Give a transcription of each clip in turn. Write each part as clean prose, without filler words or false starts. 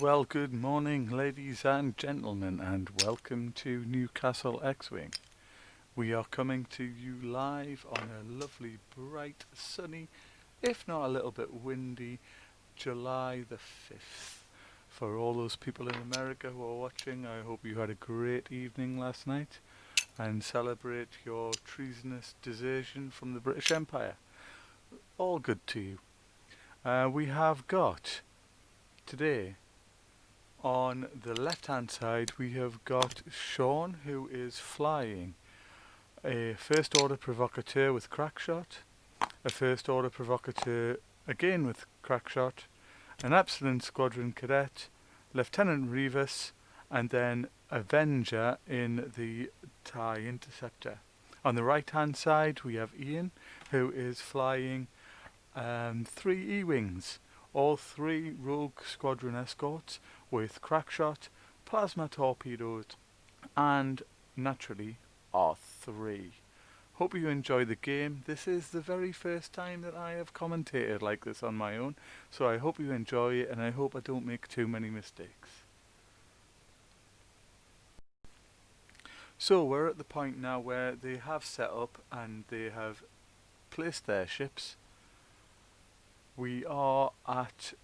Well, good morning, ladies and gentlemen, and welcome to Newcastle X-Wing. We are coming to you live on a lovely, bright, sunny, if not a little bit windy, July the 5th. For all those people in America who are watching, I hope you had a great evening last night and celebrate your treasonous desertion from the British Empire. All good to you. We have got today on the left hand side we have got Sean, who is flying a first order provocateur with crackshot, a first order provocateur again with crackshot, an Epsilon squadron cadet, Lieutenant Revis, and then Avenger in the TIE Interceptor. On the right hand side we have Ian, who is flying 3 E-Wings, all 3 Rogue Squadron escorts with crackshot, plasma torpedoes, and naturally R3. Hope you enjoy the game. This is the very first time that I have commentated like this on my own, so I hope you enjoy it and I hope I don't make too many mistakes. So we're at the point now where they have set up and they have placed their ships. We are at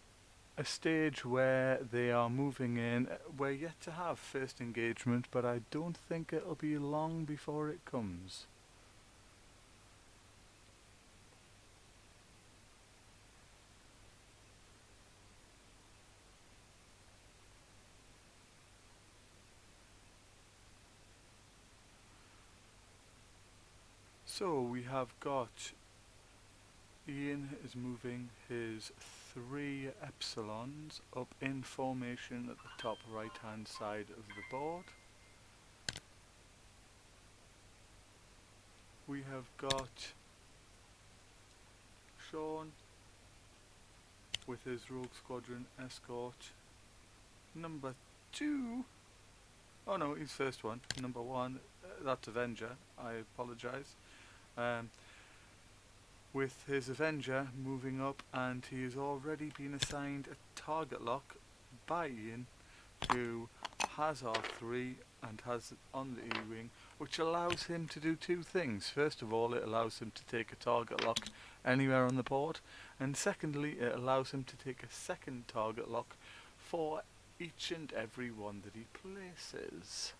a stage where they are moving in. We're yet to have first engagement, but I don't think it'll be long before it comes. So we have got Ian is moving his 3 Epsilons up in formation at the top right hand side of the board. We have got Sean with his Rogue Squadron escort number 2. Oh no, he's first one. Number 1, that's Avenger, I apologise. With his Avenger moving up, and he has already been assigned a target lock by Ian, who has R3 and has it on the E-Wing, which allows him to do 2 things. First of all, it allows him to take a target lock anywhere on the board, and secondly, it allows him to take a second target lock for each and every one that he places.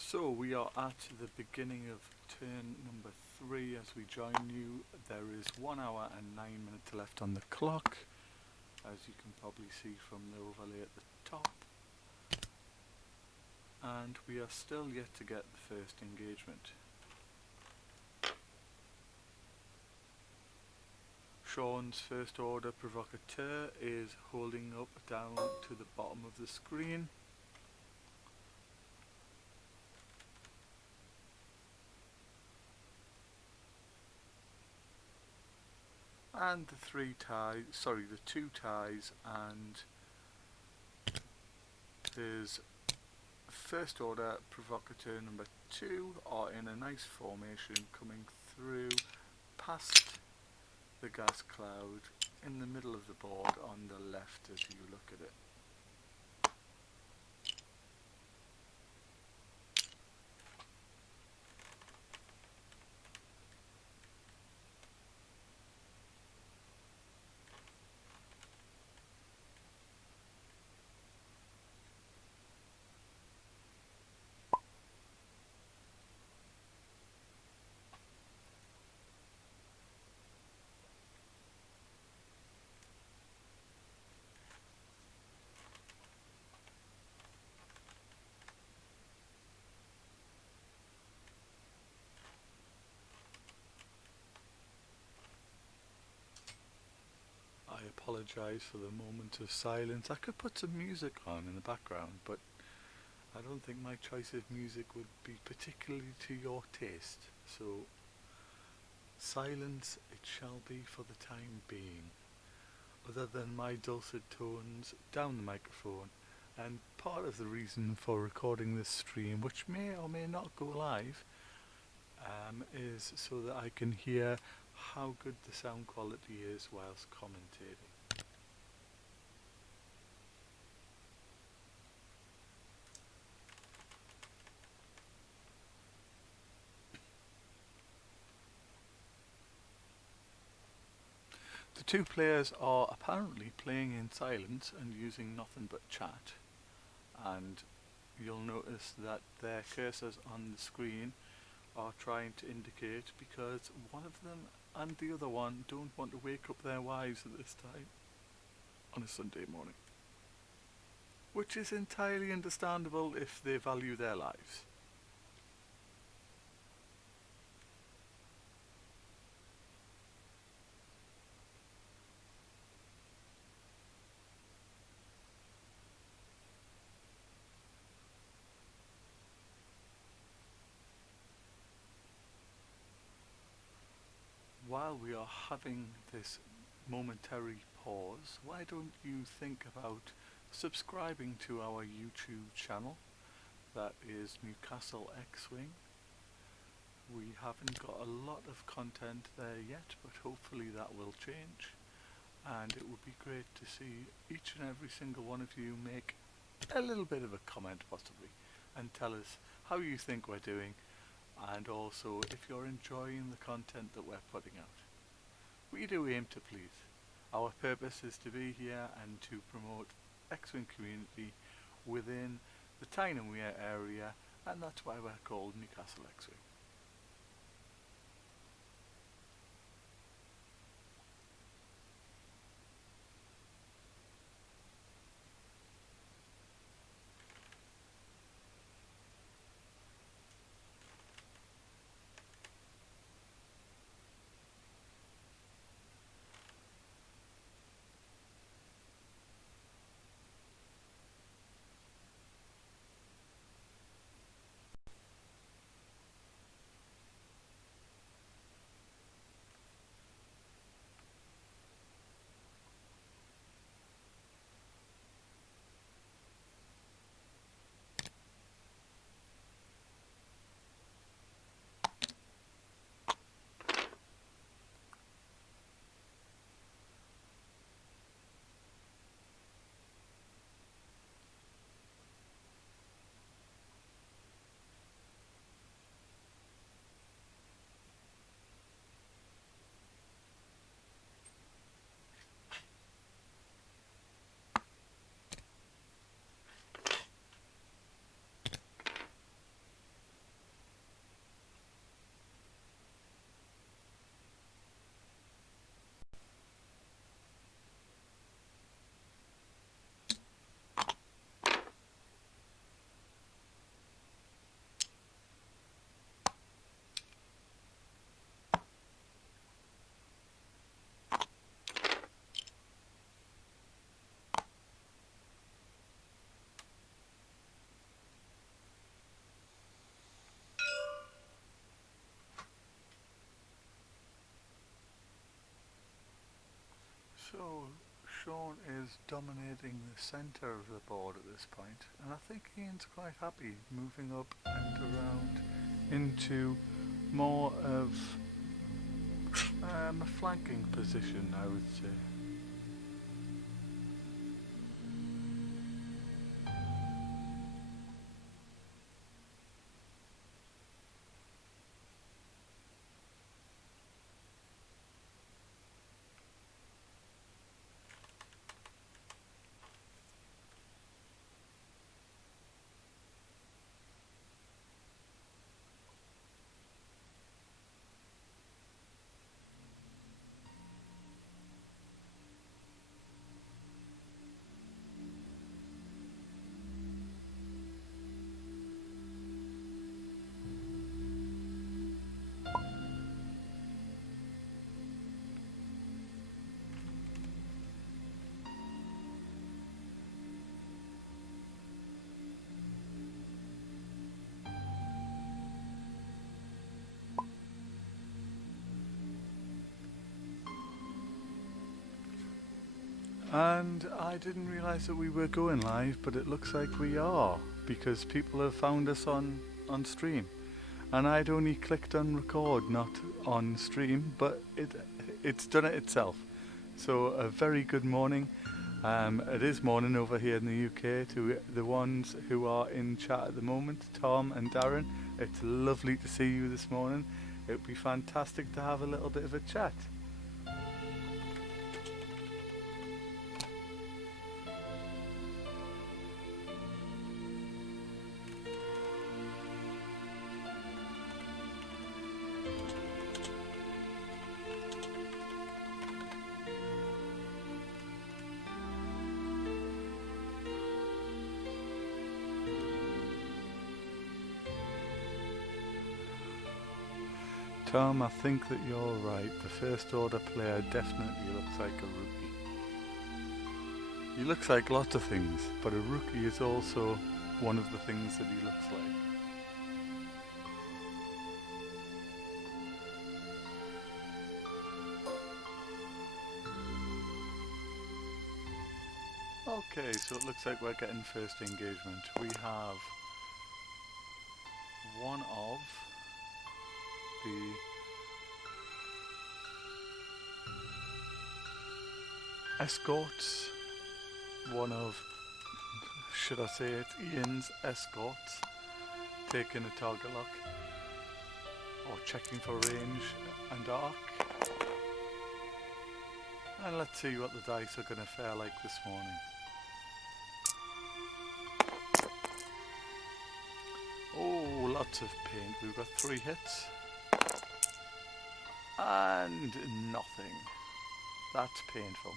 So we are at the beginning of turn number 3 as we join you. There is 1 hour and 9 minutes left on the clock, as you can probably see from the overlay at the top. And we are still yet to get the first engagement. Sean's first order provocateur is holding up down to the bottom of the screen. And the 2 ties and his first order provocateur number 2 are in a nice formation coming through past the gas cloud in the middle of the board on the left as you look at it. apologise for the moment of silence. I could put some music on in the background, but I don't think my choice of music would be particularly to your taste. So, silence it shall be for the time being, other than my dulcet tones down the microphone. And part of the reason for recording this stream, which may or may not go live, is so that I can hear how good the sound quality is whilst commentating. The two players are apparently playing in silence and using nothing but chat, and you'll notice that their cursors on the screen are trying to indicate, because one of them and the other one don't want to wake up their wives at this time on a Sunday morning, which is entirely understandable if they value their lives. While we are having this momentary pause, why don't you think about subscribing to our YouTube channel? That is Newcastle X-Wing. We haven't got a lot of content there yet, but hopefully that will change. And it would be great to see each and every single one of you make a little bit of a comment possibly, and tell us how you think we're doing, and also if you're enjoying the content that we're putting out. We do aim to please. Our purpose is to be here and to promote X-Wing community within the Tyne and Wear area, and that's why we're called Newcastle X-Wing. So, Sean is dominating the centre of the board at this point, and I think Ian's quite happy moving up and around into more of a flanking position, I would say. And I didn't realise that we were going live, but it looks like we are, because people have found us on stream. And I'd only clicked on record, not on stream, but it's done it itself. So a very good morning. It is morning over here in the UK to the ones who are in chat at the moment, Tom and Darren. It's lovely to see you this morning. It would be fantastic to have a little bit of a chat. Tom, I think that you're right. The first order player definitely looks like a rookie. He looks like lots of things, but a rookie is also one of the things that he looks like. Okay, so it looks like we're getting first engagement. We have one of the escorts, one of, should I say it, Ian's escorts, taking a target lock, or checking for range and arc. And let's see what the dice are going to fare like this morning. Oh, lots of paint. We've got 3 hits. And nothing. That's painful.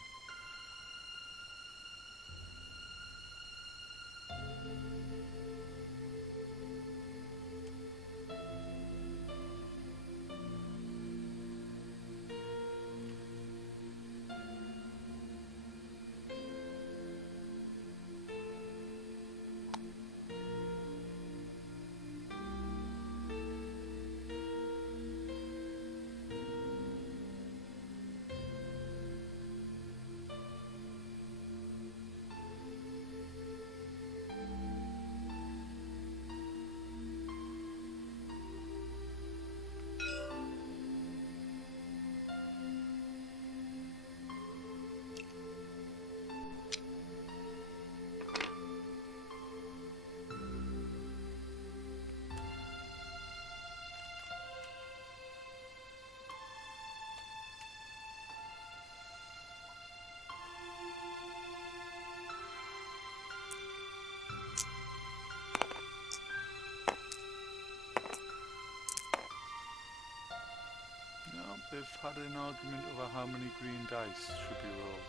They've had an argument over how many green dice should be rolled.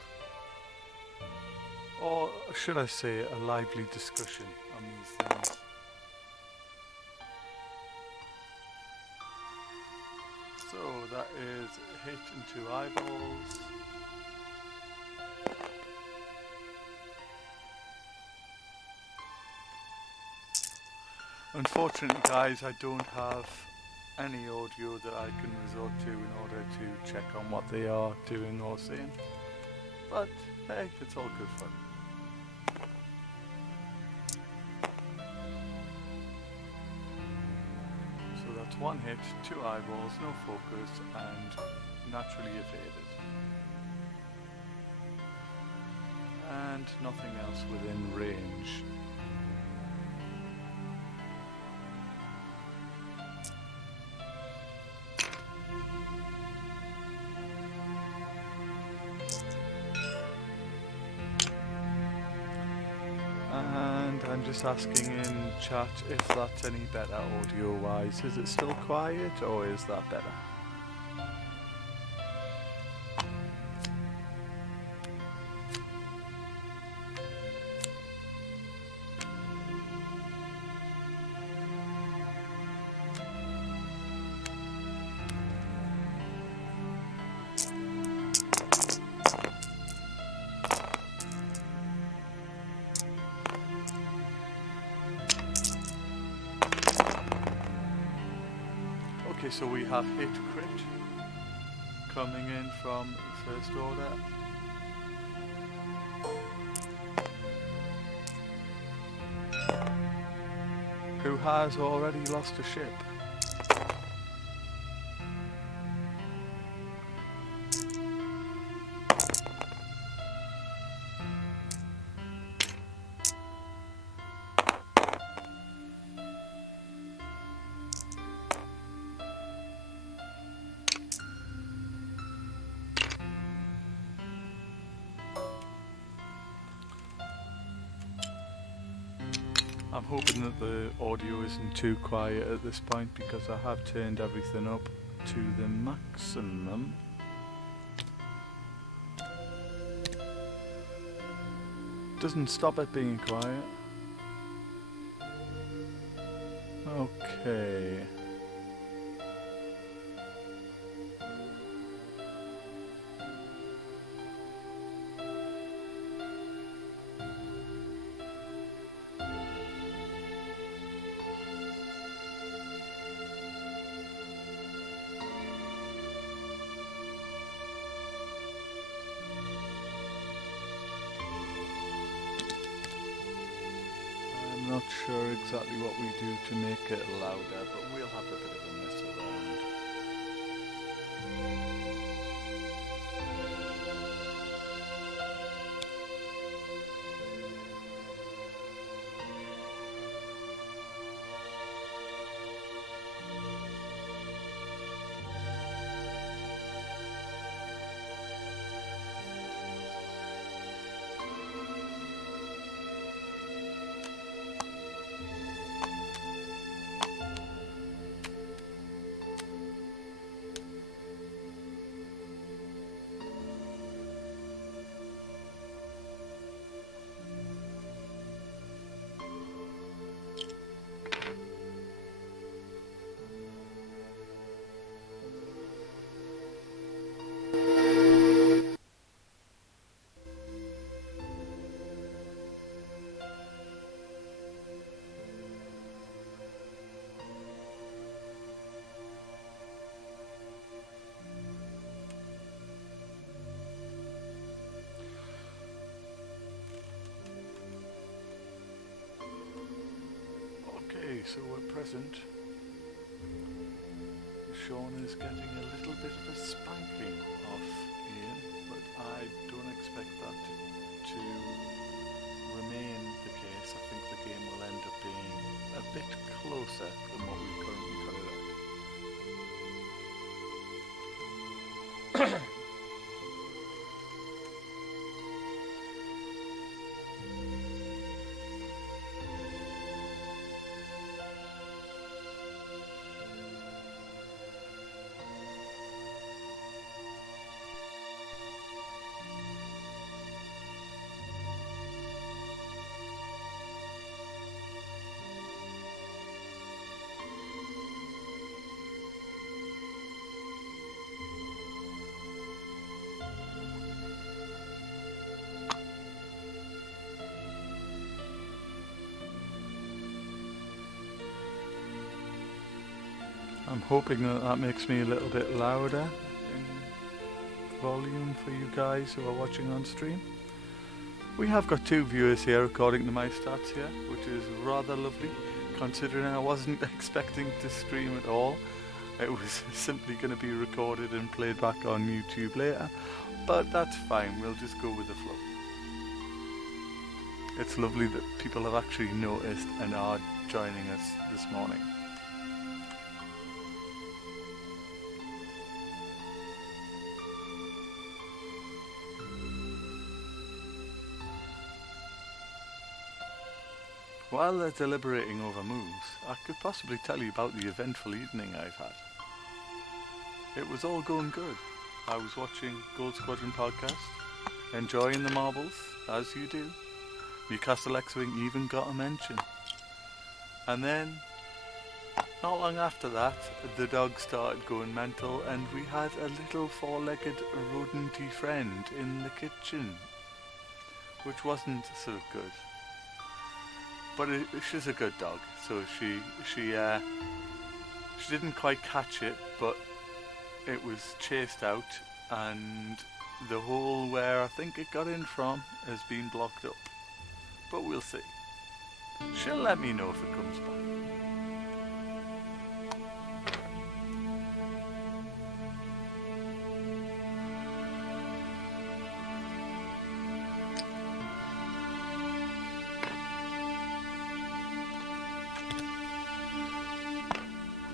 Or should I say a lively discussion on these things. So that is a hit and 2 eyeballs. Unfortunately guys, I don't have any audio that I can resort to in order to check on what they are doing or saying. But hey, it's all good fun. So that's 1 hit, 2 eyeballs, no focus, and naturally evaded. And nothing else within range. And I'm just asking in chat if that's any better audio wise. Is it still quiet or is that better? Okay, so we have hit crit coming in from first order. has already lost a ship. I'm hoping that the audio isn't too quiet at this point because I have turned everything up to the maximum. Doesn't stop it being quiet. Okay. I'm not sure exactly what we do to make it louder, but we'll have a bit of a mess around. So we're present. Sean is getting a little bit of a spanking off Ian, but I don't expect that to remain the case. I think the game will end up being a bit closer than what we've currently got it at. I'm hoping that makes me a little bit louder in volume for you guys who are watching on stream. We have got 2 viewers here according to my stats here, which is rather lovely considering I wasn't expecting to stream at all. It was simply going to be recorded and played back on YouTube later, but that's fine, we'll just go with the flow. It's lovely that people have actually noticed and are joining us this morning. While they're deliberating over moves, I could possibly tell you about the eventful evening I've had. It was all going good. I was watching Gold Squadron podcast, enjoying the marbles, as you do. Newcastle X-Wing even got a mention. And then, not long after that, the dog started going mental and we had a little 4-legged rodenty friend in the kitchen, which wasn't so good. But she's a good dog, so she didn't quite catch it, but it was chased out, and the hole where I think it got in from has been blocked up. But we'll see. She'll let me know if it comes back.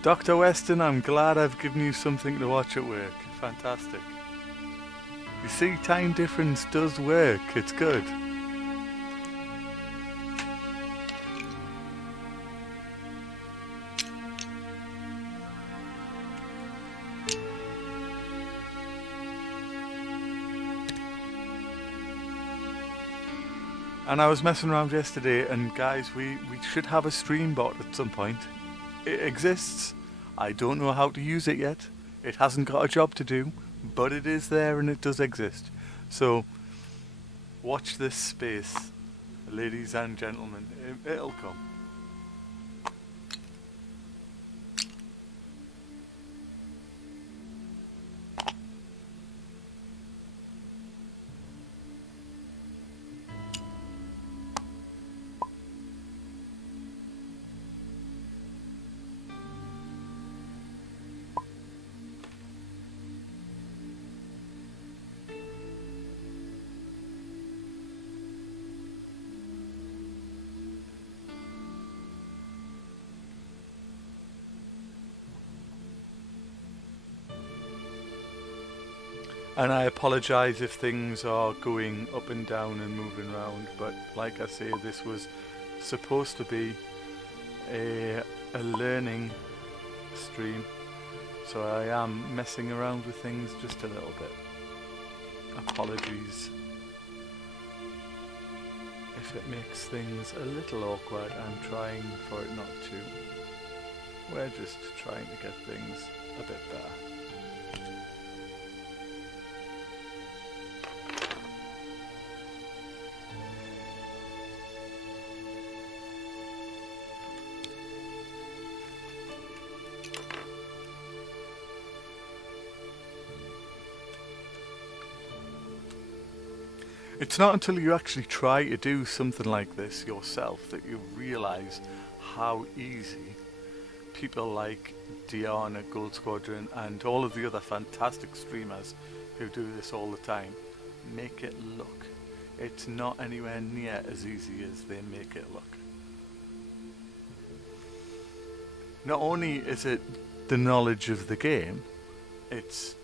DRWeston, I'm glad I've given you something to watch at work. Fantastic. You see, time difference does work. It's good. And I was messing around yesterday, and guys, we should have a stream bot at some point. It exists. I don't know how to use it yet. It hasn't got a job to do, but it is there and it does exist. So watch this space, ladies and gentlemen. It'll come. And I apologise if things are going up and down and moving around, but like I say, this was supposed to be a learning stream, so I am messing around with things just a little bit. Apologies if it makes things a little awkward. I'm trying for it not to. We're just trying to get things a bit better. It's not until you actually try to do something like this yourself that you realise how easy people like Diana, Gold Squadron and all of the other fantastic streamers who do this all the time make it look. It's not anywhere near as easy as they make it look. Not only is it the knowledge of the game, it's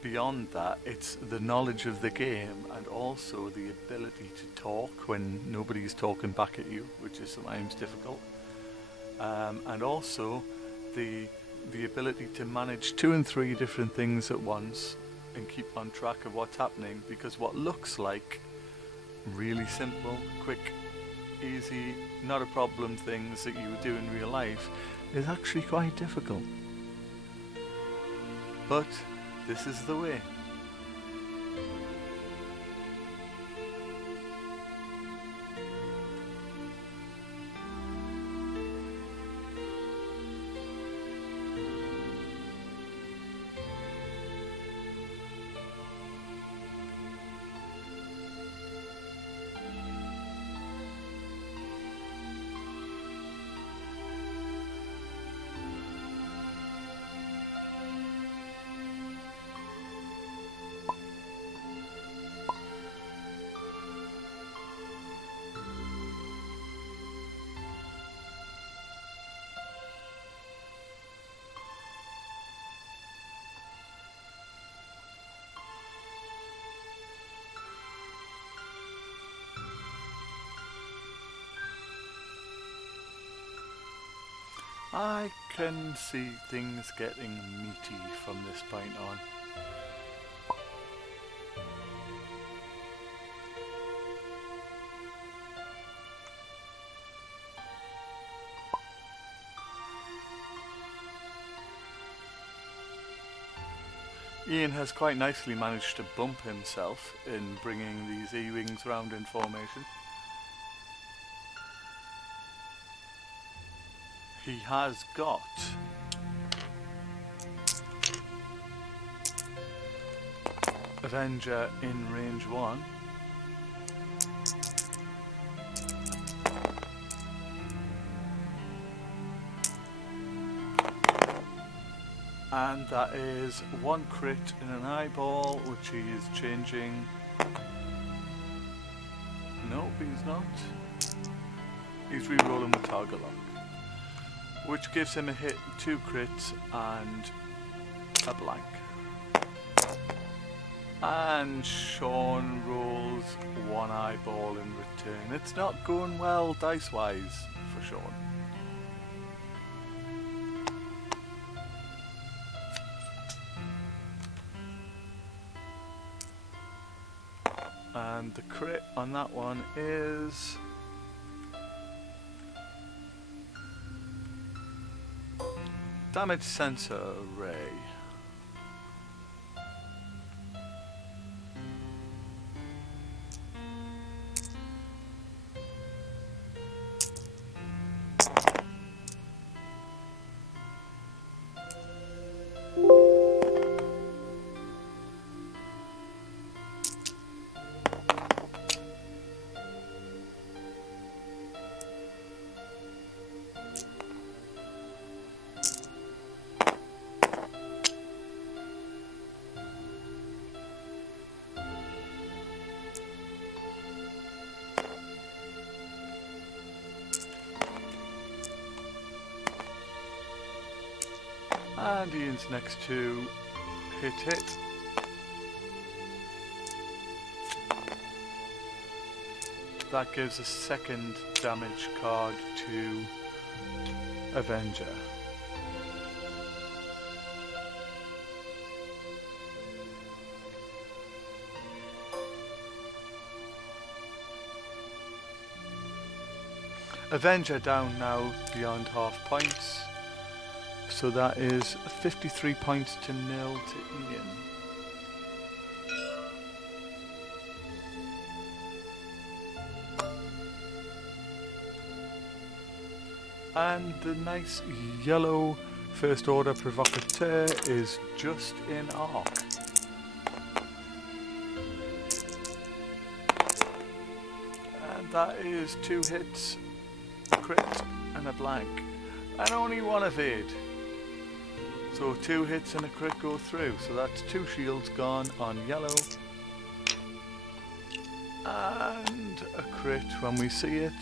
beyond that, it's the knowledge of the game and also the ability to talk when nobody's talking back at you, which is sometimes difficult. And also the ability to manage 2 and 3 different things at once and keep on track of what's happening, because what looks like really simple, quick, easy, not a problem things that you would do in real life is actually quite difficult. But this is the way. I can see things getting meaty from this point on. Ian has quite nicely managed to bump himself in bringing these E-wings round in formation. He has got Avenger in range 1. And that is one crit in an eyeball, which he is changing. No, he's not. He's re-rolling the target lock, which gives him a hit, 2 crits, and a blank. And Sean rolls 1 eyeball in return. It's not going well dice-wise for Sean. And the crit on that one is damage sensor array. And Ian's next to hit. That gives a second damage card to Avenger. Avenger down now beyond half points. So that is 53 points to 0 to Ian. And the nice yellow First Order Provocateur is just in arc. And that is 2 hits, a crit and a blank. And only 1 evade. So 2 hits and a crit go through. So that's 2 shields gone on yellow. And a crit when we see it.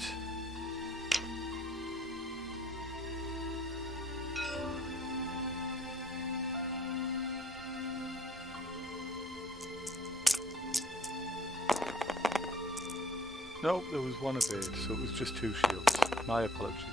Nope, there was 1 evade, so it was just 2 shields. My apologies.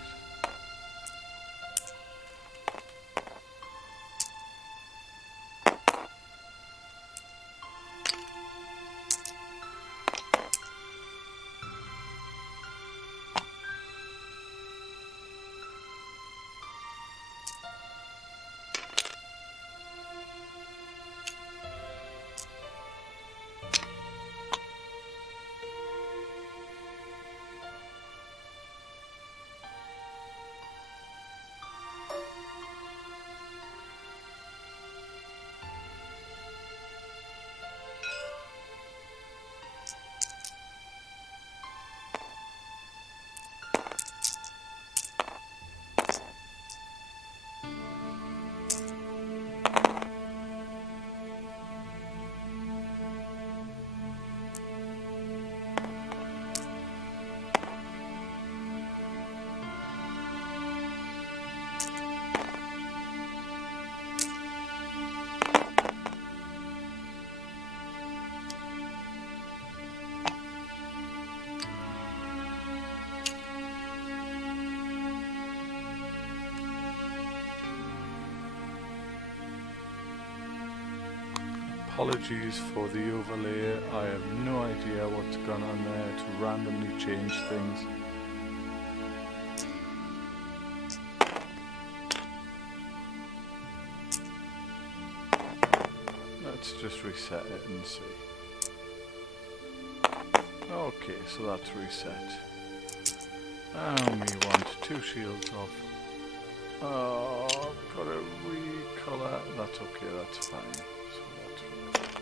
Apologies for the overlay, I have no idea what's gone on there to randomly change things. Let's just reset it and see. Okay, so that's reset. And we want 2 shields off. Oh, I've got to recolor. That's okay, that's fine. So that's fine.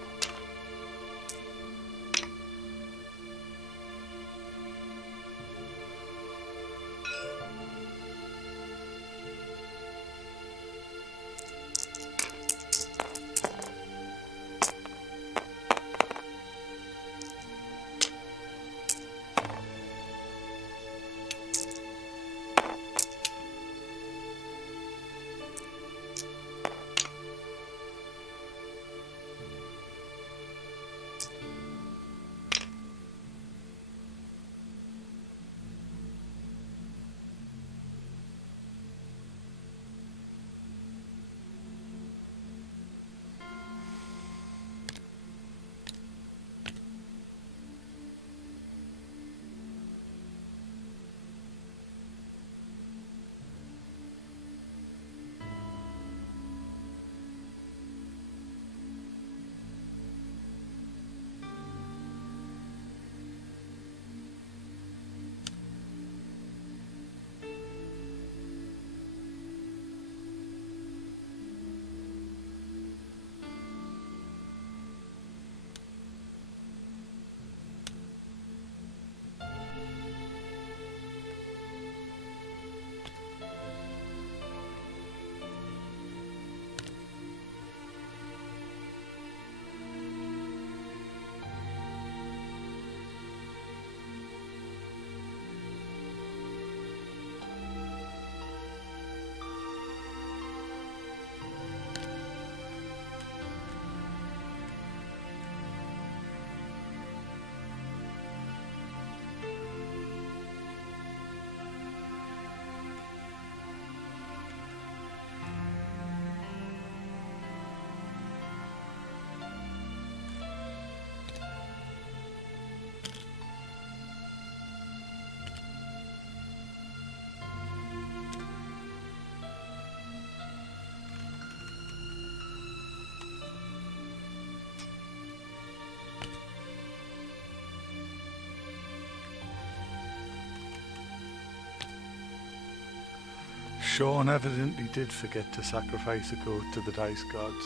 Sean evidently did forget to sacrifice a goat to the dice gods.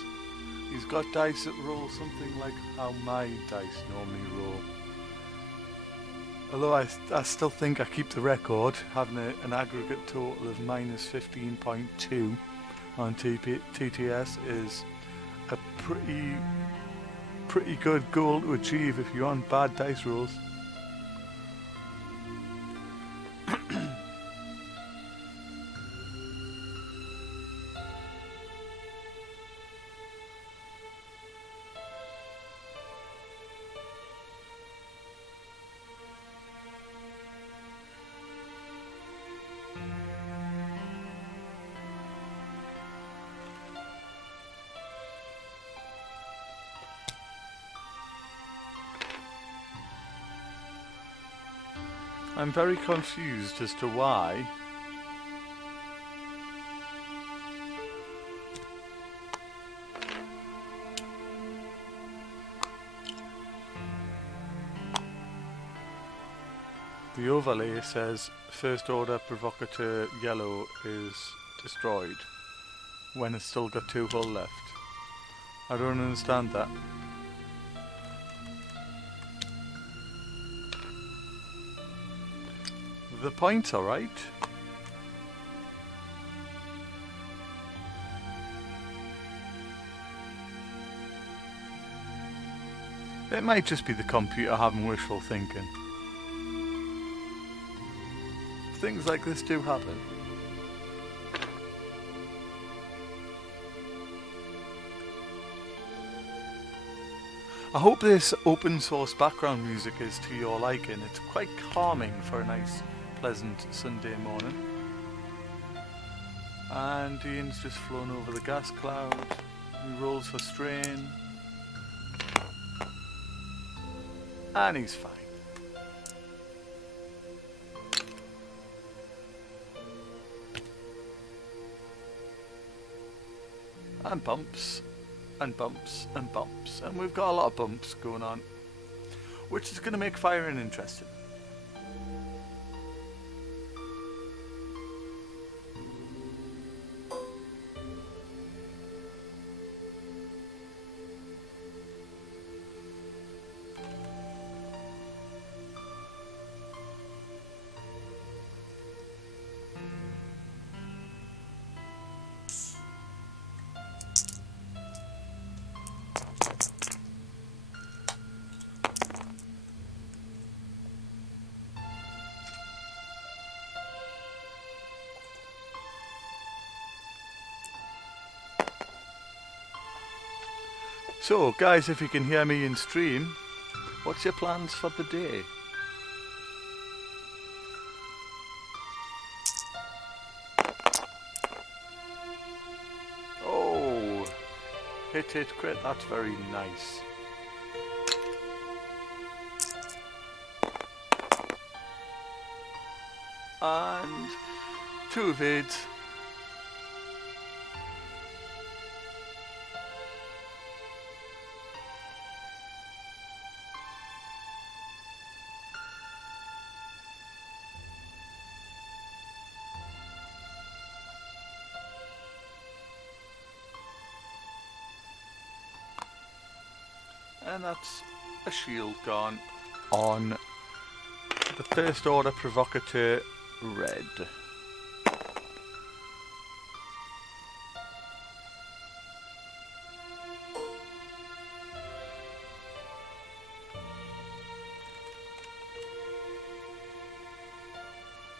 He's got dice that roll something like how my dice normally roll. Although I still think I keep the record, having an aggregate total of minus 15.2 on TTS is a pretty good goal to achieve if you're on bad dice rolls. I'm very confused as to why the overlay says first order provocateur yellow is destroyed when it's still got 2 hull left. I don't understand that. The point's alright. It might just be the computer having wishful thinking. Things like this do happen. I hope this open source background music is to your liking. It's quite calming for a nice pleasant Sunday morning. And Ian's just flown over the gas cloud. He rolls for strain. And he's fine. And bumps. And bumps. And bumps. And we've got a lot of bumps going on. Which is going to make firing interesting. So, guys, if you can hear me in stream, what's your plans for the day? Oh, hit, crit, that's very nice. And 2 evades. And that's a shield gone on the first order provocateur red.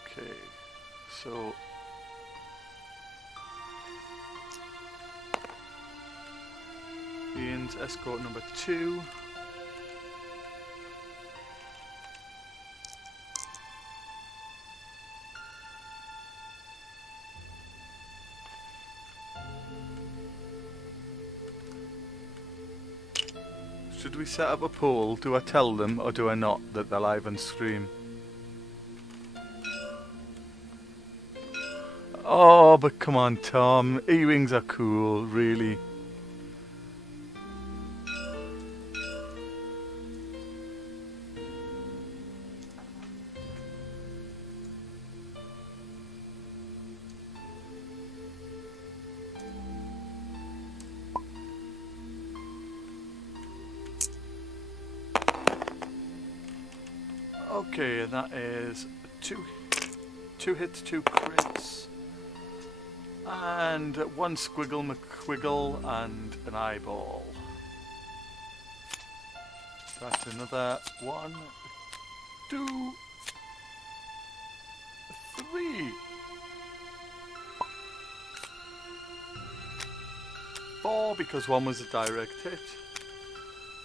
Okay, so Ian's escort number 2. Should we set up a poll? Do I tell them or do I not that they're live on stream? Oh, but come on, Tom. E-wings are cool, really. Okay, and that is two hits, two crits, and one squiggle McQuiggle and an eyeball. That's another 1, 2, 3, 4 because one was a direct hit.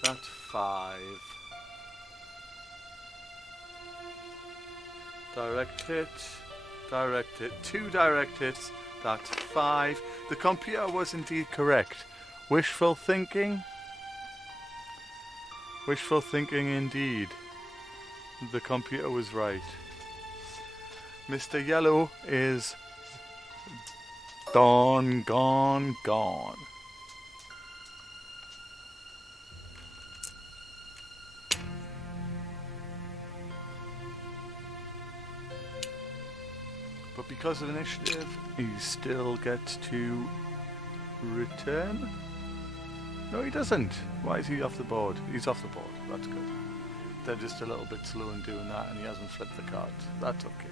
That's 5. Direct hit, 2 direct hits, that's 5. The computer was indeed correct. Wishful thinking? Wishful thinking indeed. The computer was right. Mr. Yellow is gone. But because of initiative, he still gets to return. No, he doesn't. Why is he off the board? He's off the board. That's good. They're just a little bit slow in doing that, and he hasn't flipped the cards. That's okay.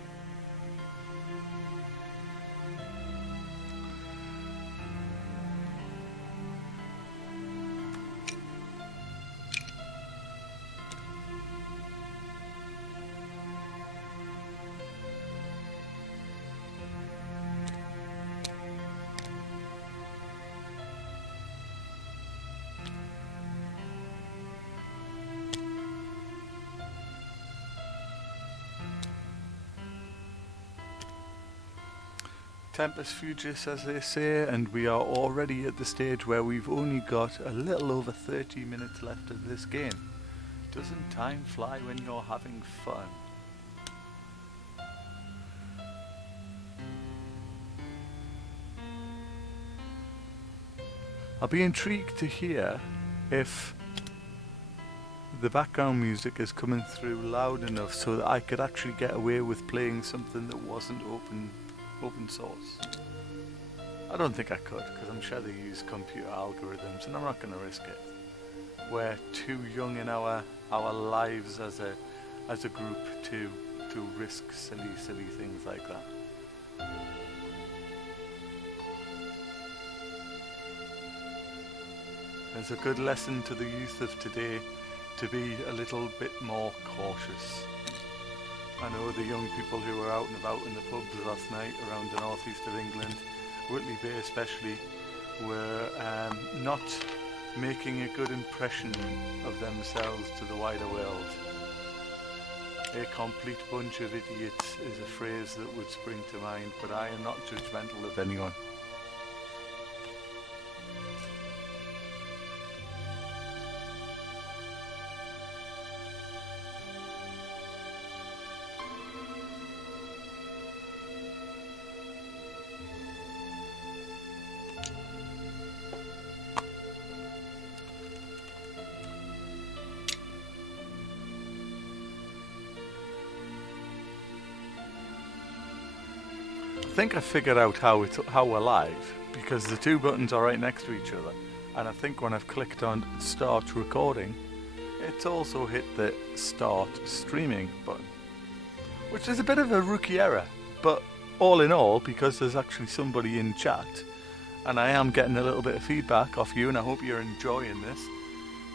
Tempus fugis, as they say, and we are already at the stage where we've only got a little over 30 minutes left of this game. Doesn't time fly when you're having fun? I'll be intrigued to hear if the background music is coming through loud enough so that I could actually get away with playing something that wasn't open source. I don't think I could, because I'm sure they use computer algorithms, and I'm not going to risk it. We're too young in our lives as a group to risk silly things like that. There's a good lesson to the youth of today to be a little bit more cautious. I know the young people who were out and about in the pubs last night around the northeast of England, Whitley Bay especially, were not making a good impression of themselves to the wider world. A complete bunch of idiots is a phrase that would spring to mind, but I am not judgmental of anyone. I think I figured out how we're live, because the two buttons are right next to each other, and I think when I've clicked on start recording, it's also hit the start streaming button, which is a bit of a rookie error, but all in all, because there's actually somebody in chat and I am getting a little bit of feedback off you, and I hope you're enjoying this,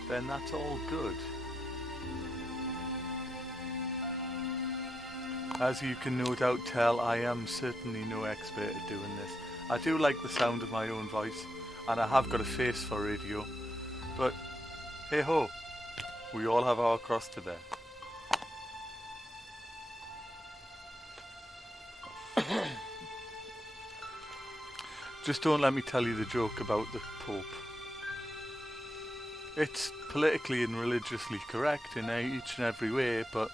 then that's all good. As you can no doubt tell, I am certainly no expert at doing this. I do like the sound of my own voice, and I have got a face for radio, but hey ho, we all have our cross to bear. Just don't let me tell you the joke about the Pope. It's politically and religiously correct in each and every way, but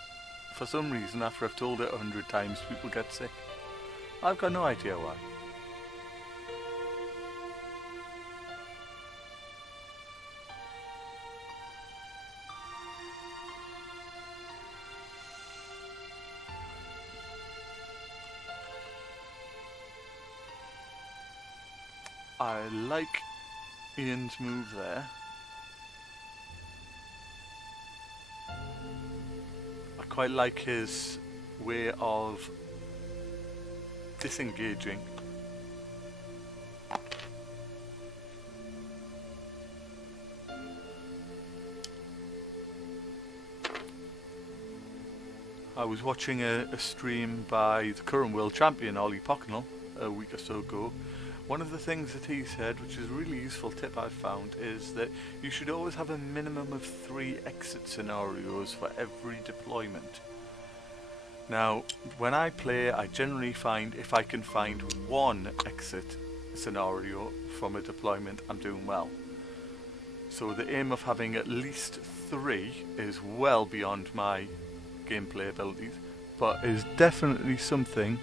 for some reason, after I've told it 100 times, people get sick. I've got no idea why. I like Ian's move there. I quite like his way of disengaging. I was watching a stream by the current world champion Ollie Pocknell a week or so ago. One of the things that he said, which is a really useful tip I've found, is that you should always have a minimum of 3 exit scenarios for every deployment. Now, when I play, I generally find if I can find 1 exit scenario from a deployment, I'm doing well. So the aim of having at least 3 is well beyond my gameplay abilities, but is definitely something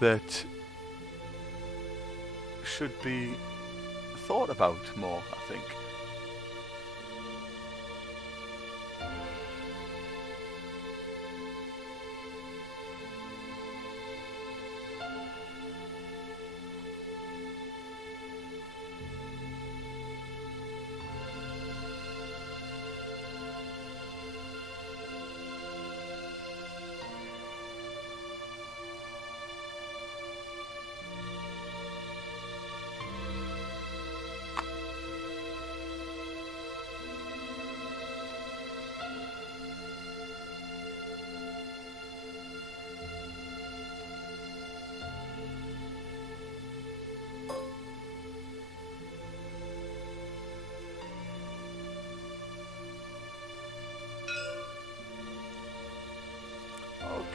that should be thought about more, I think.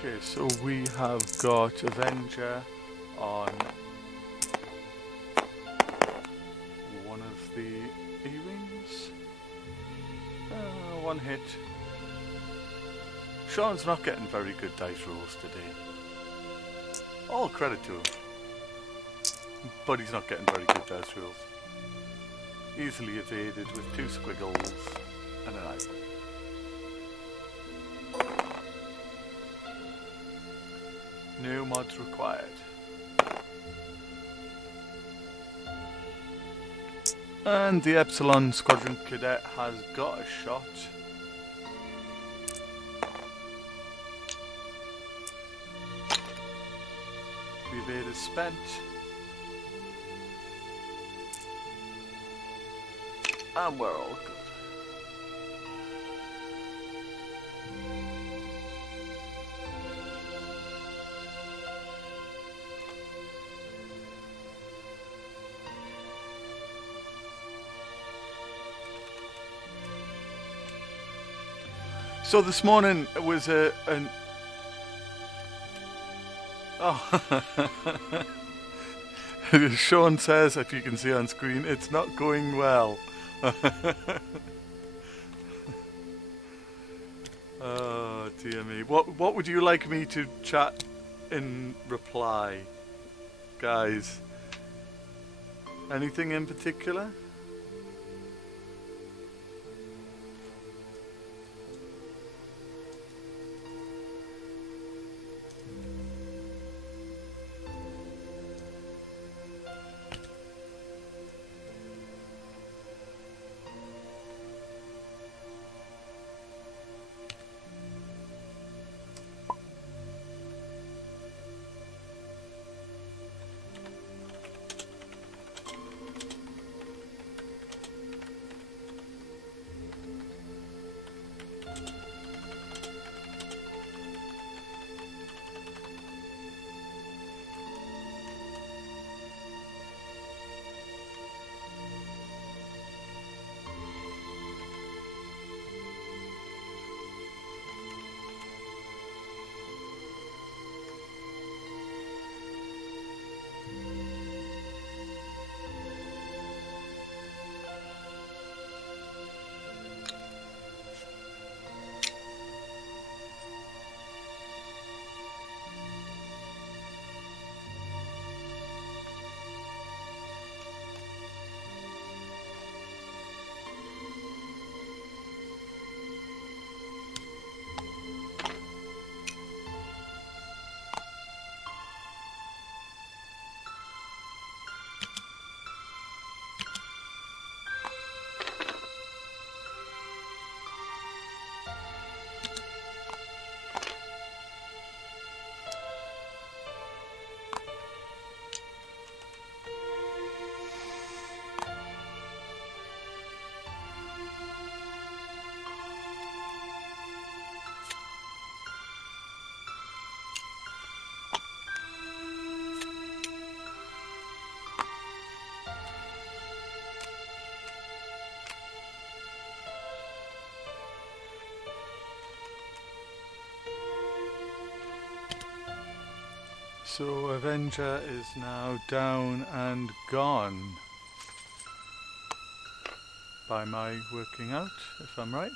Okay, so we have got Avenger on one of the E-wings. 1 hit. Sean's not getting very good dice rolls today. All credit to him. But he's not getting very good dice rolls. Easily evaded with 2 squiggles and an eye. No mods required. And the Epsilon Squadron Cadet has got a shot. The evade is spent. And we're all good. So this morning was an Sean says, if you can see on screen, it's not going well. Oh dear me. What would you like me to chat in reply, guys? Anything in particular? So Avenger is now down and gone, by my working out, if I'm right.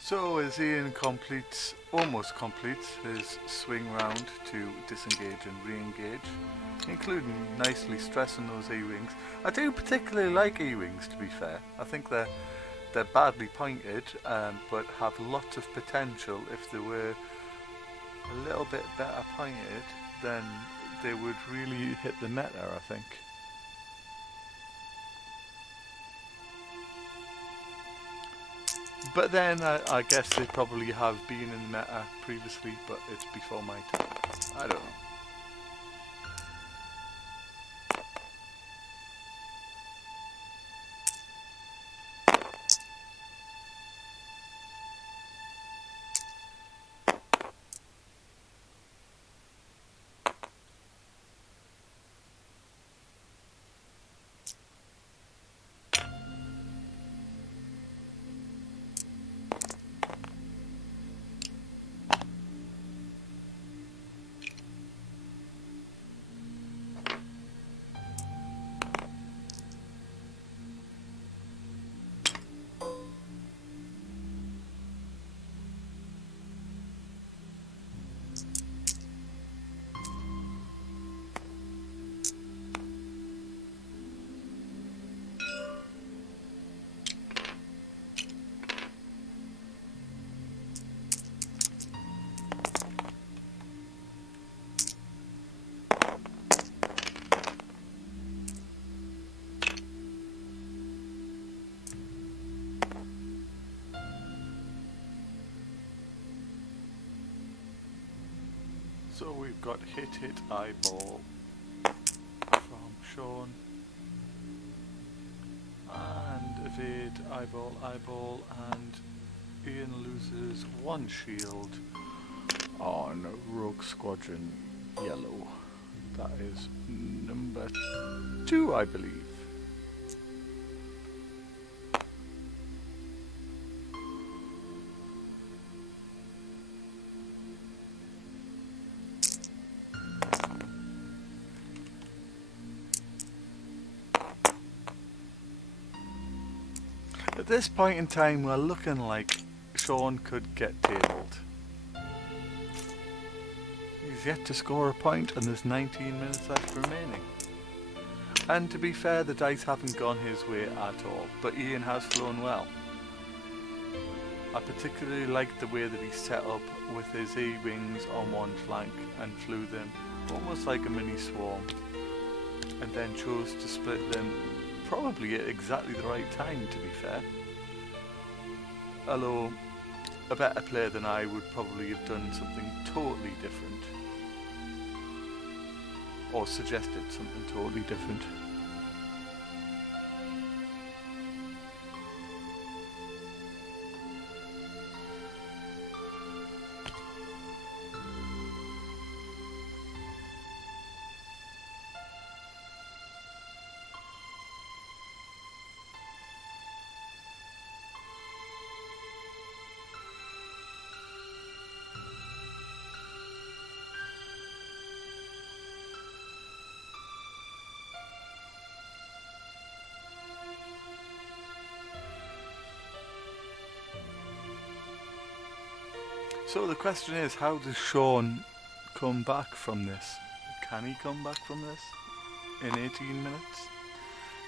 So as Ian almost completes his swing round to disengage and re-engage, including nicely stressing those E-wings. I do particularly like E-wings, to be fair. I think they're badly pointed, but have lots of potential. If they were a little bit better pointed, then they would really hit the meta, I think. But then I guess they probably have been in the meta previously, but it's before my time. I don't know. So we've got hit eyeball from Sean, and evade eyeball, and Ian loses one shield on Rogue Squadron Yellow. That is number 2, I believe. At this point in time, we're looking like Sean could get tabled. He's yet to score a point and there's 19 minutes left remaining. And to be fair, the dice haven't gone his way at all, but Ian has flown well. I particularly liked the way that he set up with his E-wings on one flank and flew them almost like a mini swarm, and then chose to split them probably at exactly the right time, to be fair. Although a better player than I would probably have done something totally different, or suggested something totally different. So the question is, how does Sean come back from this? Can he come back from this in 18 minutes?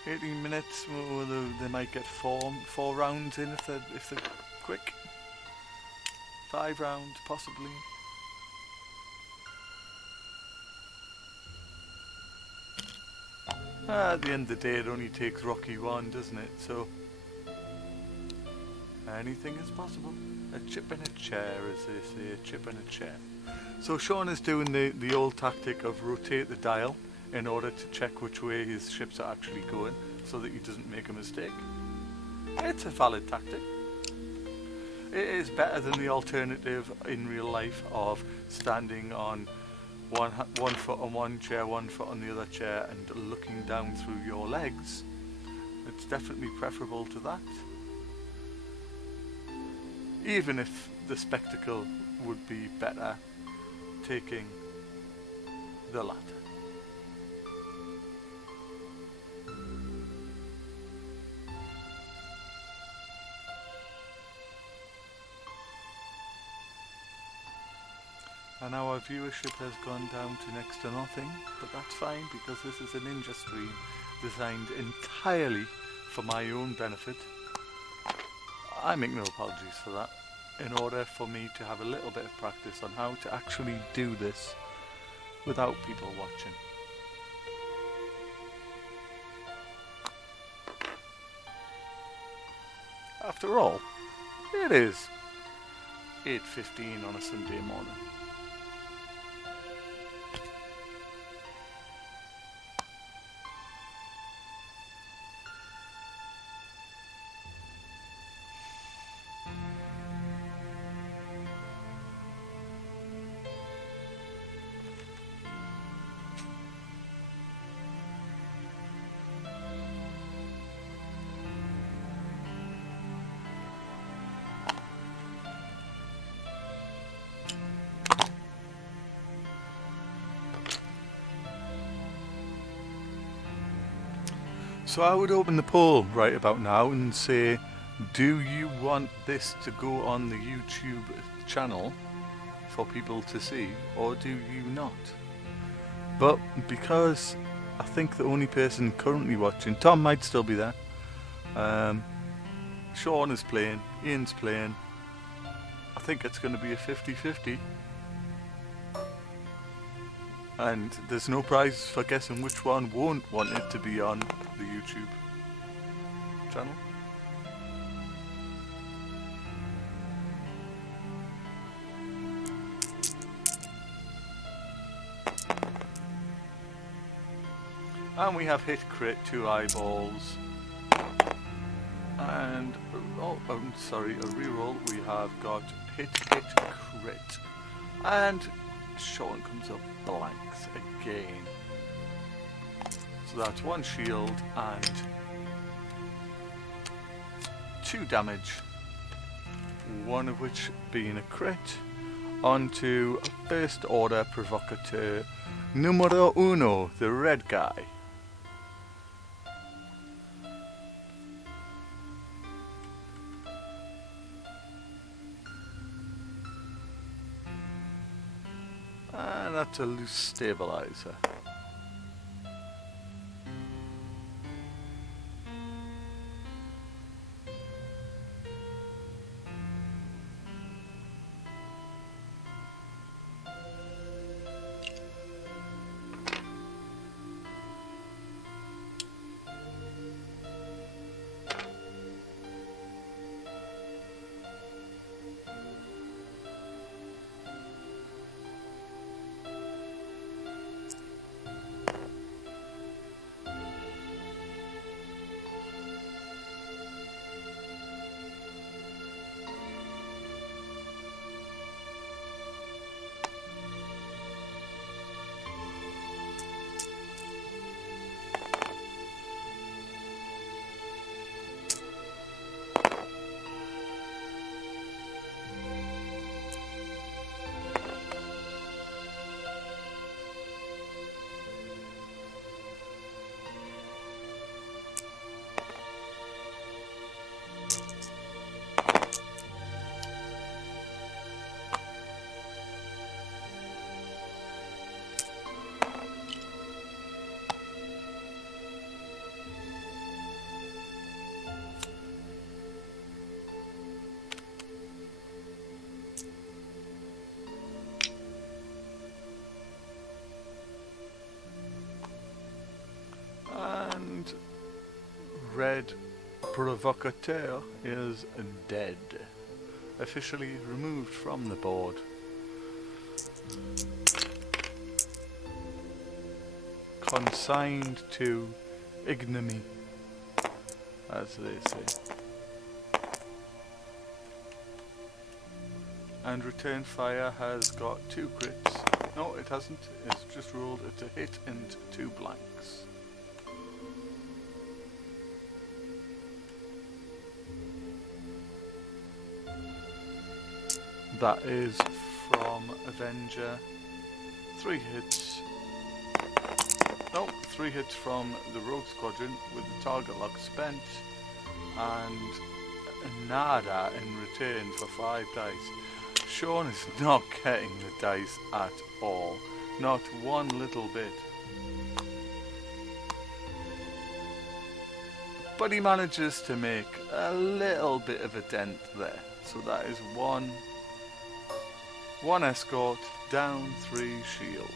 18 minutes, well, they might get four rounds in if they're quick. 5 rounds, possibly. At the end of the day, it only takes Rocky 1, doesn't it? So anything is possible. A chip in a chair, as they say, a chip in a chair. So Sean is doing the old tactic of rotate the dial in order to check which way his ships are actually going, so that he doesn't make a mistake. It's a valid tactic. It is better than the alternative in real life of standing on one foot on one chair, 1 foot on the other chair, and looking down through your legs. It's definitely preferable to that. Even if the spectacle would be better taking the latter. And our viewership has gone down to next to nothing, but that's fine because this is a ninja stream designed entirely for my own benefit. I make no apologies for that, in order for me to have a little bit of practice on how to actually do this without people watching. After all, it is 8:15 on a Sunday morning. So I would open the poll right about now and say, do you want this to go on the YouTube channel for people to see, or do you not? But because I think the only person currently watching, Tom might still be there, Sean is playing, Ian's playing, I think it's going to be a 50-50. And there's no prize for guessing which one won't want it to be on the YouTube channel. And we have hit crit 2 eyeballs. And, sorry, a reroll. We have got hit crit. And Sean comes up blanks again. So that's 1 shield and 2 damage, 1 of which being a crit, onto First Order Provocateur Numero 1, the red guy. that's a loose stabilizer. And red provocateur is dead. Officially removed from the board. Consigned to ignominy, as they say. And return fire has got 2 crits. No, it hasn't. It's just rolled it a hit and 2 blanks. That is from Avenger. 3 hits. No, 3 hits from the Rogue Squadron with the target lock spent. And nada in return for 5 dice. Sean is not getting the dice at all. Not one little bit. But he manages to make a little bit of a dent there. So that is one escort, down 3 shields.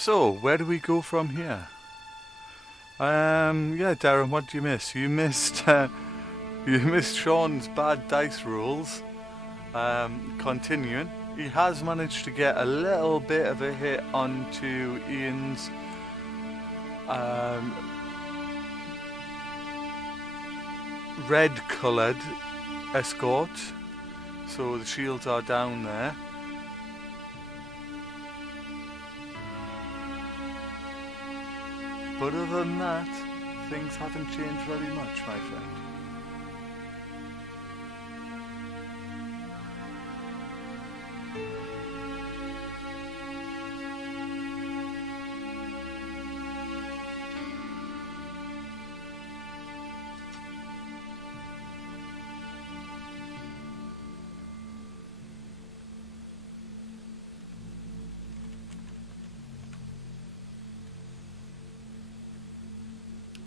So, where do we go from here? Yeah, Darren, what did you miss? You missed Sean's bad dice rolls. Continuing, he has managed to get a little bit of a hit onto Ian's red-coloured escort. So the shields are down there. But other than that, things haven't changed very much, my friend.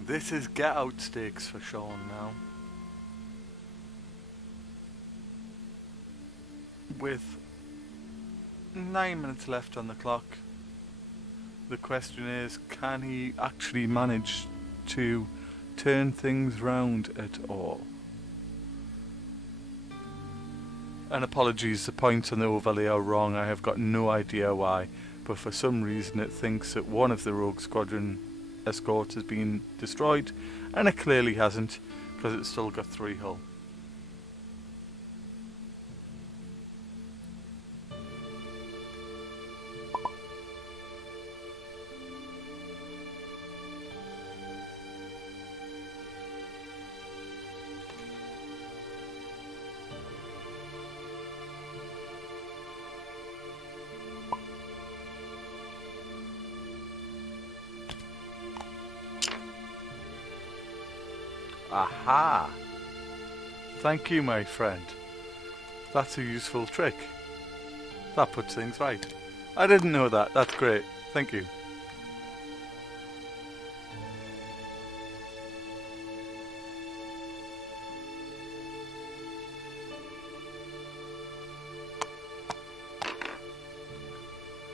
This is get out stakes for Sean now. With 9 minutes left on the clock, the question is, can he actually manage to turn things round at all? And apologies, the points on the overlay are wrong. I have got no idea why, but for some reason it thinks that one of the Rogue Squadron escorts has been destroyed, and it clearly hasn't, because it's still got 3 hull. Aha! Thank you, my friend. That's a useful trick. That puts things right. I didn't know that. That's great. Thank you.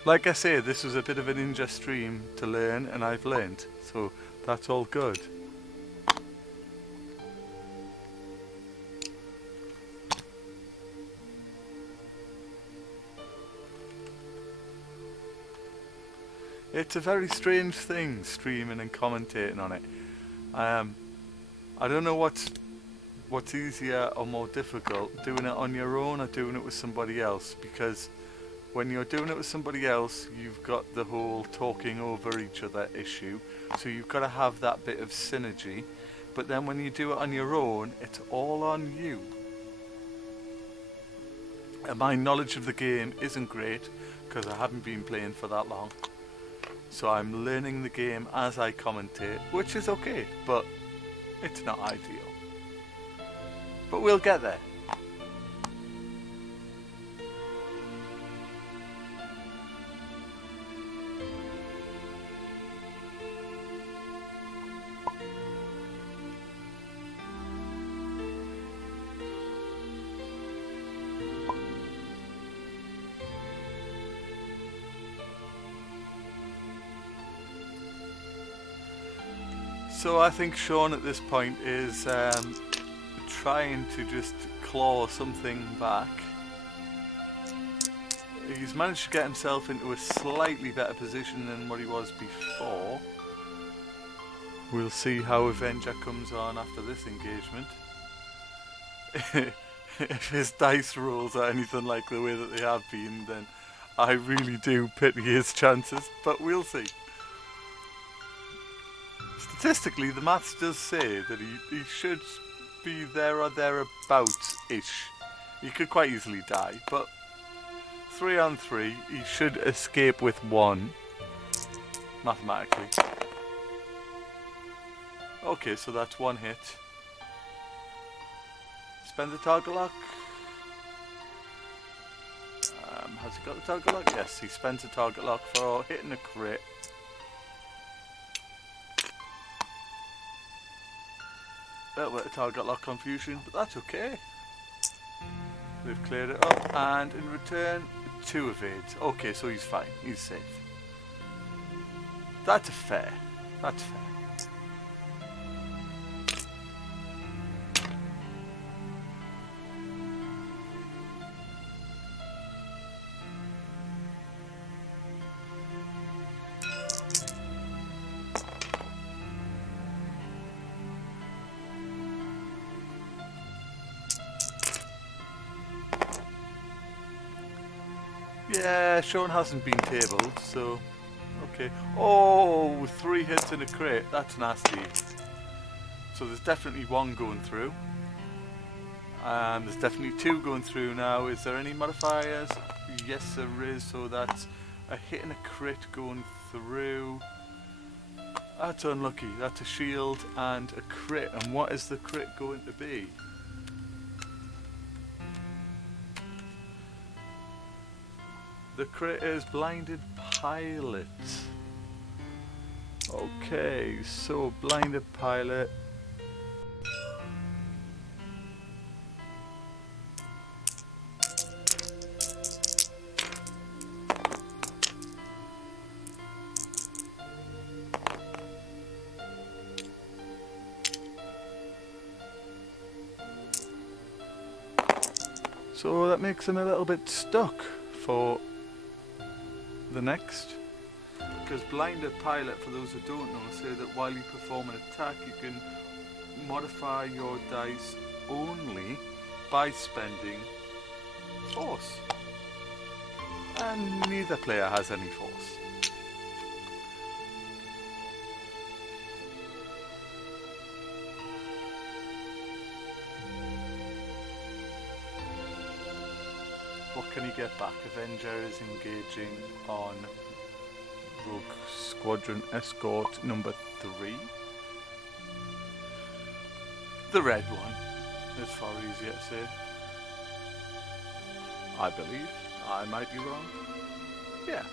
Like I say, this was a bit of a ninja stream to learn, and I've learned, so that's all good. It's a very strange thing, streaming and commentating on it. I don't know what's easier or more difficult, doing it on your own or doing it with somebody else, because when you're doing it with somebody else, you've got the whole talking over each other issue, so you've got to have that bit of synergy. But then when you do it on your own, it's all on you. And my knowledge of the game isn't great, because I haven't been playing for that long. So I'm learning the game as I commentate, which is okay, but it's not ideal. But we'll get there. So I think Sean at this point is trying to just claw something back. He's managed to get himself into a slightly better position than what he was before. We'll see how Avenger comes on after this engagement. If his dice rolls are anything like the way that they have been, then I really do pity his chances, but we'll see. Statistically, the maths does say that he should be there or thereabouts-ish. He could quite easily die, but 3 on 3, he should escape with 1, mathematically. Okay, so that's 1 hit. Spend the target lock. Has he got the target lock? Yes, he spends the target lock for hitting a crit. Little bit of target lock confusion, but that's okay. They've cleared it up, and in return, 2 evades. Okay, so he's fine. He's safe. That's fair. That's fair. Yeah, Sean hasn't been tabled, so okay. Oh, 3 hits in a crate. That's nasty. So there's definitely 1 going through. And there's definitely 2 going through now. Is there any modifiers? Yes, there is. So that's a hit and a crit going through. That's unlucky. That's a shield and a crit. And what is the crit going to be? The crit is blinded pilot. Okay, so blinded pilot. So that makes him a little bit stuck for the next. Because blinded pilot, for those who don't know, say that while you perform an attack, you can modify your dice only by spending force. And neither player has any force. What can you get back? Avenger is engaging on Rogue Squadron Escort number 3. The red one, as far easier to say. I believe. I might be wrong. Yeah.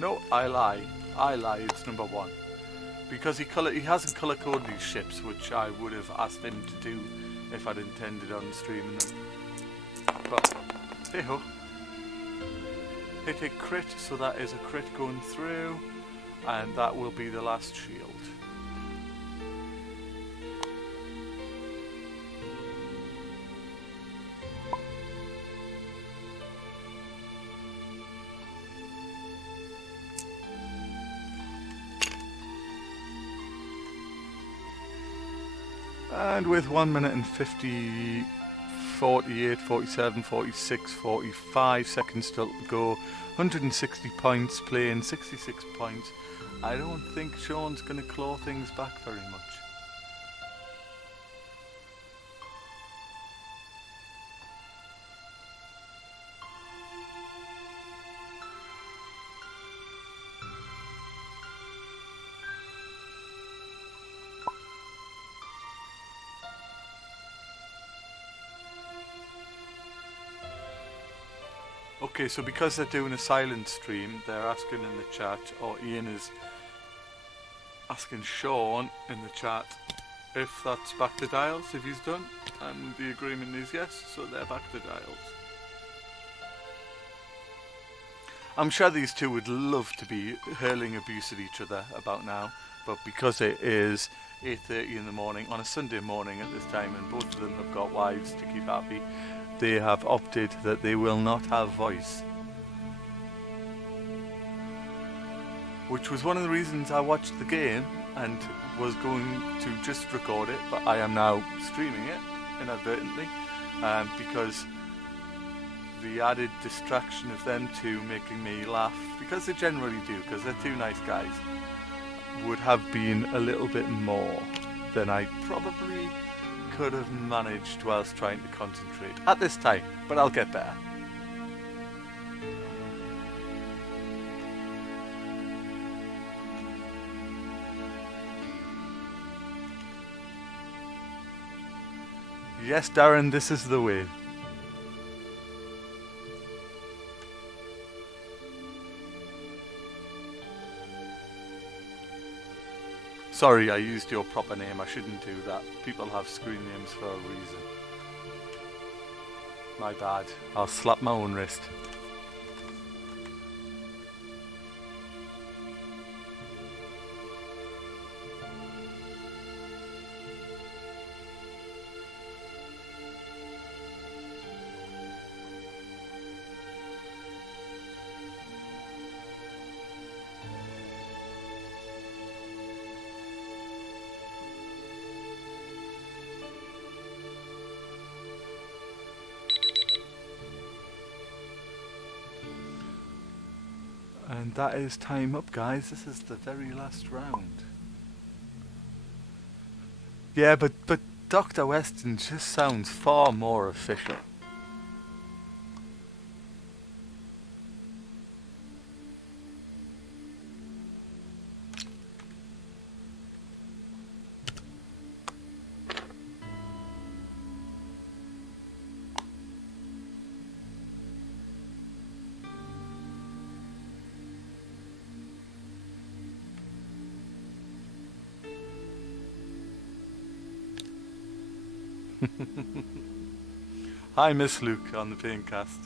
No, I lie. It's number 1. Because he hasn't colour coded these ships, which I would have asked him to do if I'd intended on streaming them. But, hey ho. Hit a crit, so that is a crit going through, and that will be the last shield. And with 1 minute and 50, 48, 47, 46, 45 seconds still to go, 160 points, playing 66 points. I don't think Sean's going to claw things back very much. Okay, so because they're doing a silent stream, they're asking in the chat, or Ian is asking Sean in the chat if that's back to dials, if he's done, and the agreement is yes, so they're back to dials. I'm sure these two would love to be hurling abuse at each other about now, but because it is 8:30 in the morning on a Sunday morning at this time, and both of them have got wives to keep happy, they have opted that they will not have voice. Which was one of the reasons I watched the game and was going to just record it, but I am now streaming it inadvertently, because the added distraction of them two making me laugh, because they generally do, because they're two nice guys, would have been a little bit more than I probably could have managed whilst trying to concentrate at this time, but I'll get better. Yes, Darren, this is the way. Sorry, I used your proper name. I shouldn't do that. People have screen names for a reason. My bad. I'll slap my own wrist. And that is time up, guys. This is the very last round. Yeah, but DRWeston just sounds far more official. Hi, Miss Luke on the Paincast.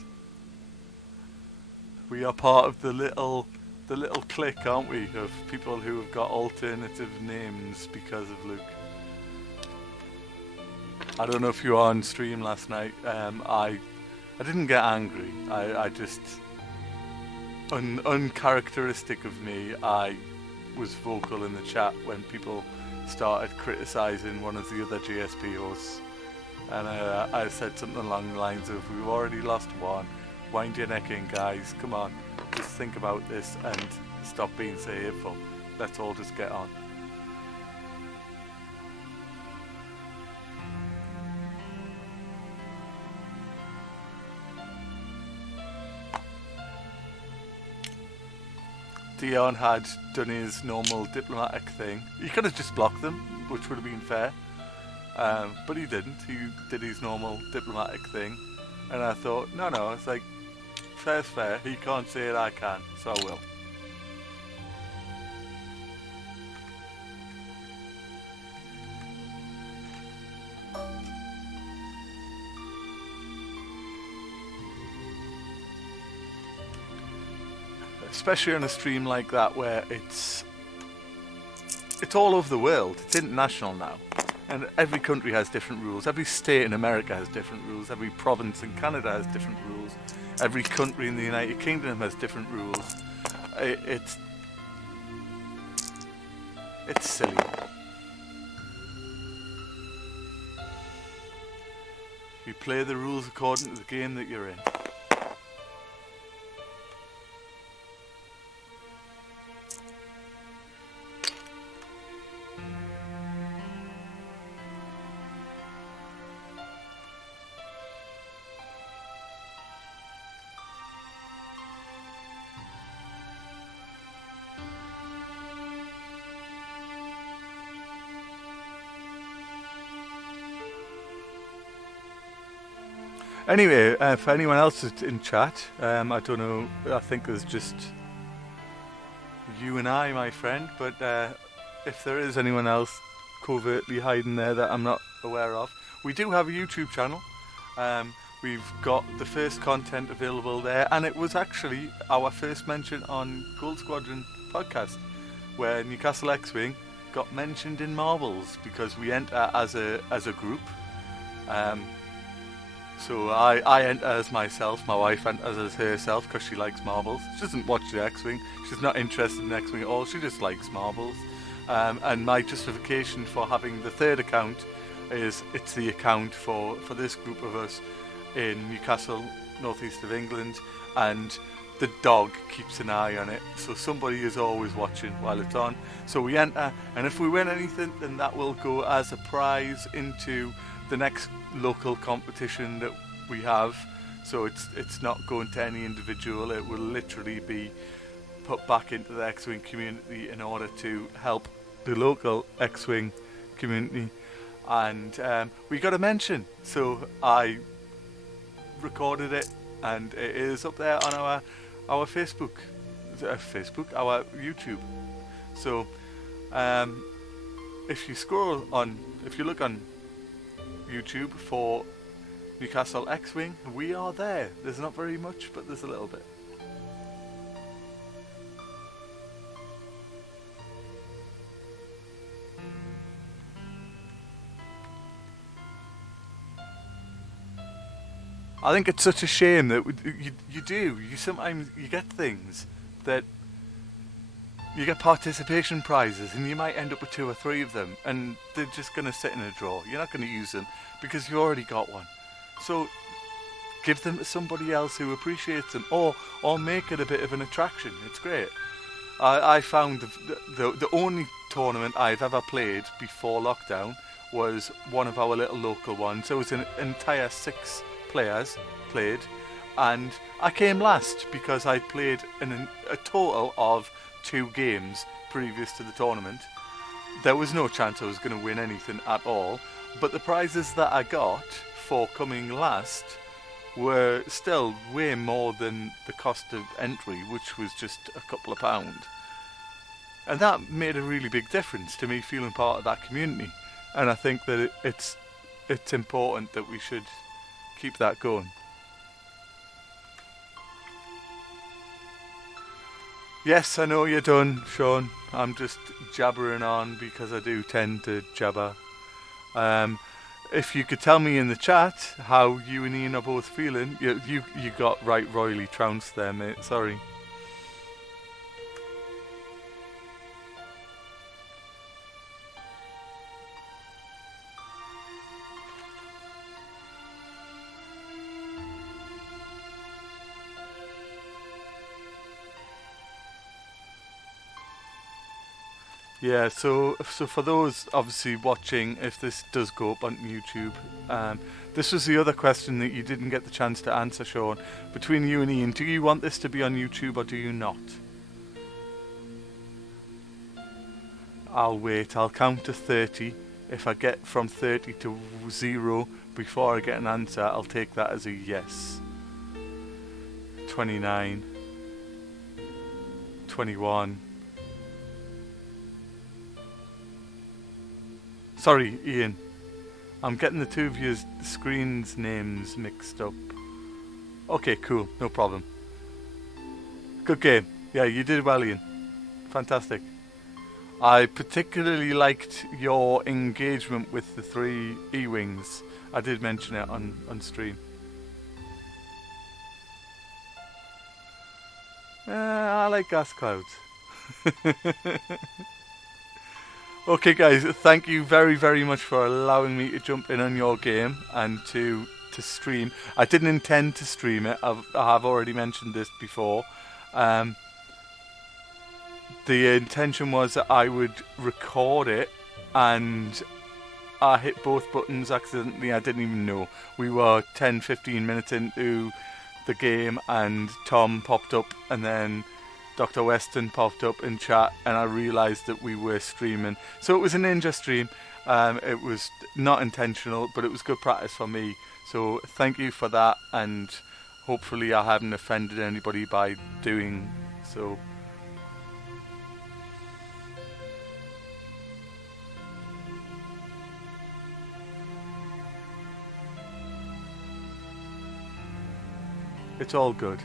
We are part of the little clique, aren't we, of people who have got alternative names because of Luke. I don't know if you were on stream last night. I didn't get angry. I just uncharacteristic of me. I was vocal in the chat when people started criticising one of the other GSP hosts. And I said something along the lines of, we've already lost one, wind your neck in, guys, come on, just think about this and stop being so hateful, let's all just get on. Dion had done his normal diplomatic thing. He could have just blocked them, which would have been fair. But he didn't. He did his normal diplomatic thing. And I thought, no, it's like, fair's fair. He can't say it, I can, so I will. Especially on a stream like that where it's all over the world. It's international now. And every country has different rules. Every state in America has different rules. Every province in Canada has different rules. Every country in the United Kingdom has different rules. It's silly. You play the rules according to the game that you're in. Anyway, for anyone else in chat, I don't know, I think there's just you and I, my friend, but if there is anyone else covertly hiding there that I'm not aware of, we do have a YouTube channel. We've got the first content available there, and it was actually our first mention on Gold Squadron podcast, where Newcastle X-Wing got mentioned in Marbles, because we enter as a group. So I enter as myself, my wife enters as herself because she likes marbles. She doesn't watch the X-Wing, she's not interested in X-Wing at all, she just likes marbles. And my justification for having the third account is it's the account for this group of us in Newcastle, northeast of England, and the dog keeps an eye on it, so somebody is always watching while it's on. So we enter, and if we win anything, then that will go as a prize into the next local competition that we have. So it's not going to any individual, it will literally be put back into the X-Wing community in order to help the local X-Wing community. And we got a mention, so I recorded it, and it is up there on our Facebook, our YouTube. So if you look on YouTube for Newcastle X-Wing, we are there. There's not very much, but there's a little bit. I think it's such a shame that you sometimes get things that you get participation prizes, and you might end up with 2 or 3 of them, and they're just going to sit in a drawer. You're not going to use them because you already got one. So give them to somebody else who appreciates them, or make it a bit of an attraction. It's great. I found the only tournament I've ever played before lockdown was one of our little local ones. There was an entire 6 players played, and I came last because I played a total of 2 games previous to the tournament. There was no chance I was going to win anything at all, but the prizes that I got for coming last were still way more than the cost of entry, which was just a couple of pound. And that made a really big difference to me feeling part of that community. And I think that it's important that we should keep that going. Yes, I know you're done, Sean. I'm just jabbering on because I do tend to jabber. If you could tell me in the chat how you and Ian are both feeling. You got right royally trounced there, mate. Sorry. Yeah, so for those obviously watching, if this does go up on YouTube, this was the other question that you didn't get the chance to answer, Sean. Between you and Ian, do you want this to be on YouTube or do you not? I'll wait. I'll count to 30. If I get from 30 to 0 before I get an answer, I'll take that as a yes. 29. 21. Sorry, Ian. I'm getting the two of your screens names mixed up. Okay, cool. No problem. Good game. Yeah, you did well, Ian. Fantastic. I particularly liked your engagement with the 3 E-Wings. I did mention it on stream. I like gas clouds. Okay guys, thank you very, very much for allowing me to jump in on your game and to stream. I didn't intend to stream it, I have already mentioned this before. The intention was that I would record it, and I hit both buttons accidentally. I didn't even know. We were 10-15 minutes into the game and Tom popped up, and then DRWeston popped up in chat, and I realised that we were streaming. So it was a ninja stream. It was not intentional, but it was good practice for me. So thank you for that, and hopefully I haven't offended anybody by doing so. It's all good.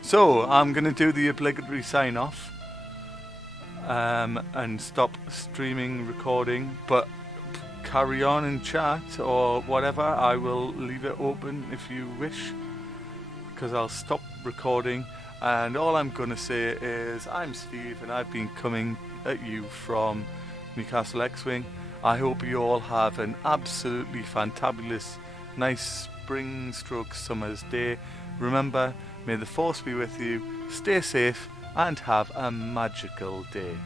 So I'm going to do the obligatory sign off and stop streaming, recording, but carry on in chat or whatever. I will leave it open if you wish, because I'll stop recording, and all I'm going to say is I'm Steve and I've been coming at you from Newcastle X-Wing. I hope you all have an absolutely fantabulous, nice spring stroke summer's day. Remember, may the force be with you, stay safe and have a magical day.